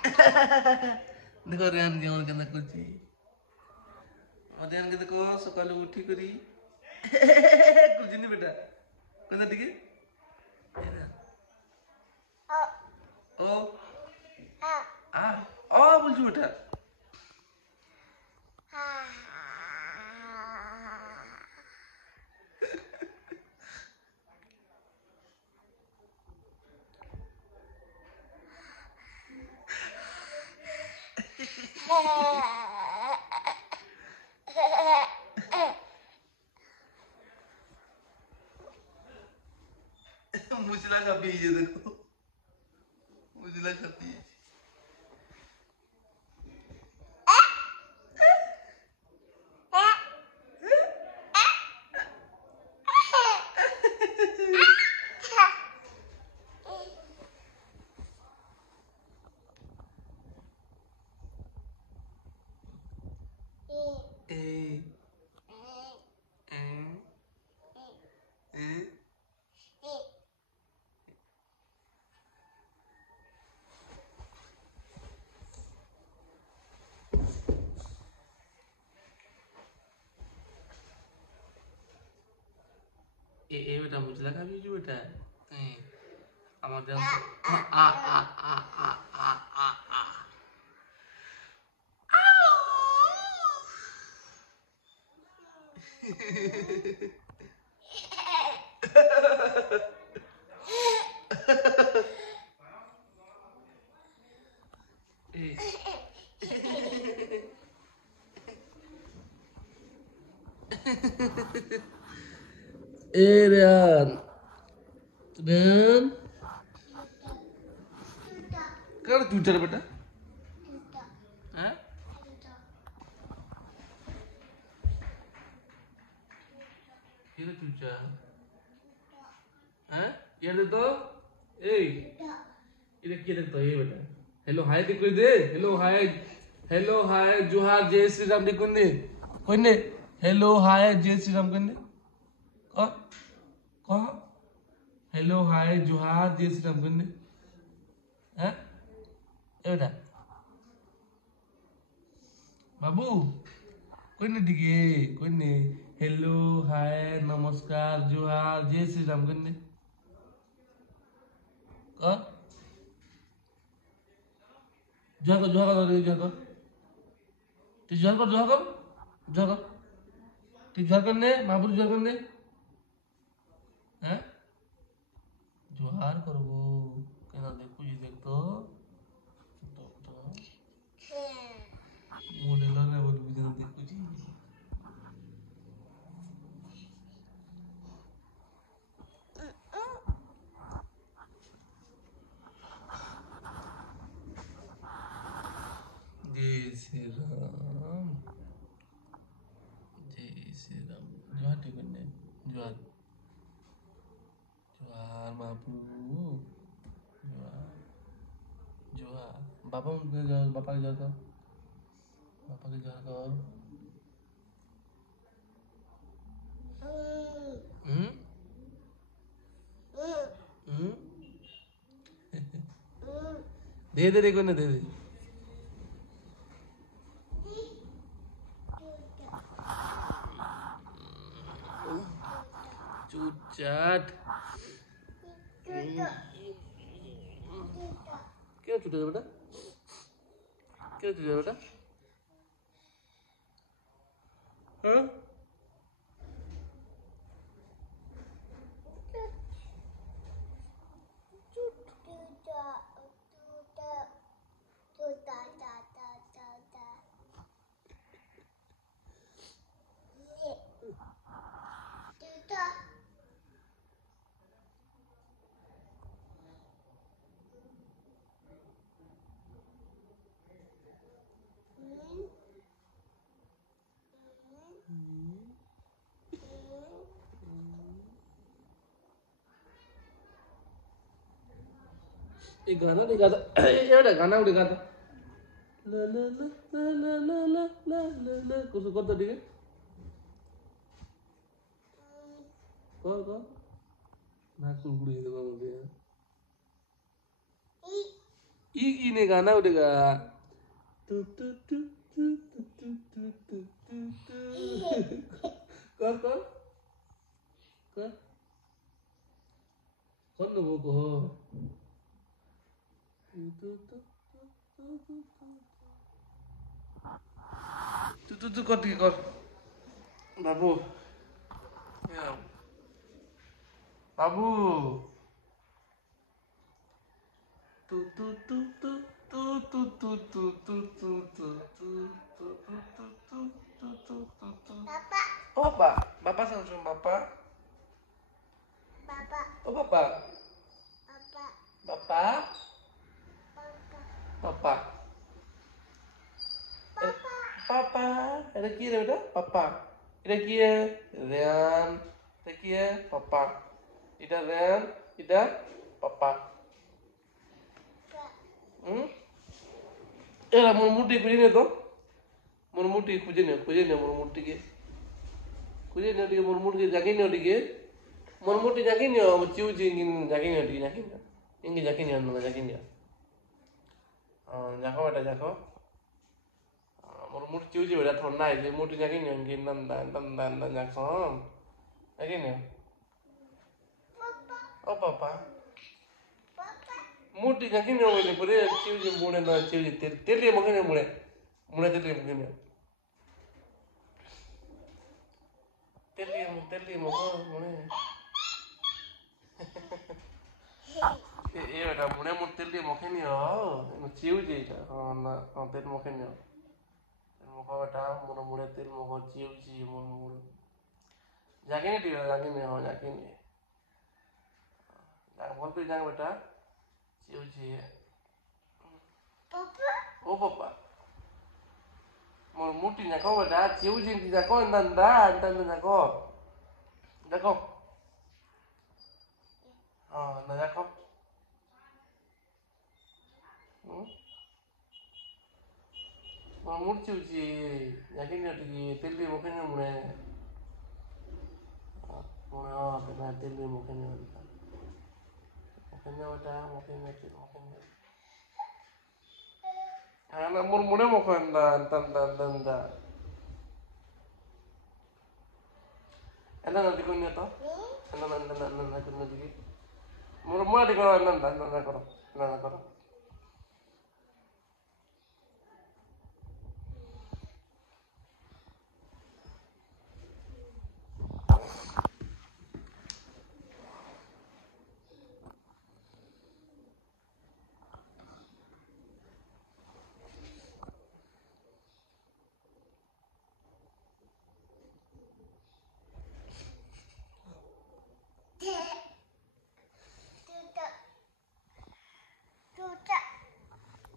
देखो रेहान गेम केना करछि रेहान के देखो सकालू उठी करी कुछ नहीं बेटा केना टिके ओ आ ओ बोलछु बेटा मुझला का बीज देखो मुझला का बीज ए ए बेटा मुझला का बीज बेटा আমাদের আ আ আ আ আ আ আ Eren dan kan cucar beta Hah? Kira cucar Hah? Iya itu ini kira itu beta hello hi dikun de hello hi Johar Jai Shri Ram dikun de कोने hello hi Jai Shri Ram करने कौन hello hi जोहार जय श्री राम करने हैं ए बेटा बाबू कोई नहीं दिखे कोई नहीं हेलो हाय नमस्कार जोहार जय श्री राम करने कौन जोहार कर जोहार कर जोहार कर तू जोहार कर जोहार कर जोहार कर तू जोहार करने बाबू जोहार करने हैं जोहार करबो केना देखू जी देख तो मॉडल ने बोल बिजन देखू जी जय श्री राम जोहार ठीक करने जोहार जोहार बाबू जोहार जोहार बाबा के जोहार बापा के जोहार बापा के जोहार कर दे दे देखो ना दे दे चूचाट क्या चूटा बेटा क्या चूटा बेटा हाँ एक गाना नहीं गाता ये बेटा गाना उड़े गाता ला ला ला ला ला ला ला ला ला कुछ करता ठीक है कौन ना कुछ उड़ी तो मुझे ini gaana udah gak. Tu tu tu tu tu tu tu tu tu tu. Kor kor kor. Kor nunggu kor. Tu tu tu tu tu tu tu. Tu tu tu kor di kor. Babu. Ya. Babu. Tu tu tu tu tu tu tu tu tu tu tu tu tu tu tu tu. Papa, Oh, Bapak. Bapak sama Bapak. Papa, Oh, Bapak. Papa, Bapak. Papa, Bapak. Papa. Ada kira udah? Papa. Ada kira. Rian. Ada kira. Papa. Ida Rian. Ida. Papa. Hmm? Lah murmuti kujine to? Murmuti kujine murmuti ke. Kujine dia murmuti ke jakin dia ke. Murmuti jakin dia ciu jingin jakin dia jakin. Ingi jakin dia no jakin dia. Jako ada jako. Murmuti ciu je beda thonna hai je murmuti jakin dia ngin nan jakson. Jakin dia. Oh papa. Papa, Murti jakin dia ngin pure ciu je mune na ciu je terli mukhe mune. Mune terli mukhe. Terli mukhe mune. Iya, udah mulai mutil dia mungkin ya, ciu je, tel mungkin ya, muka beta mulai tel muka ciu ciu mulai, yakin dia yakin ya, yakin ya, jangan boleh jangan beta, ciu ciu, Papa, oh papa, mau muti nyako beta, ciu ciu nyako nanda nyako, nyako, nanda nyako, mau muti ciu ciu, yakin ya di tel dia mungkin ya mulai. Kena tel mungkin beta mungkin. Anak murmune mungkin dan. Enak nanti kau nyato. Enak kunya lagi. Murmune di kau enak koro.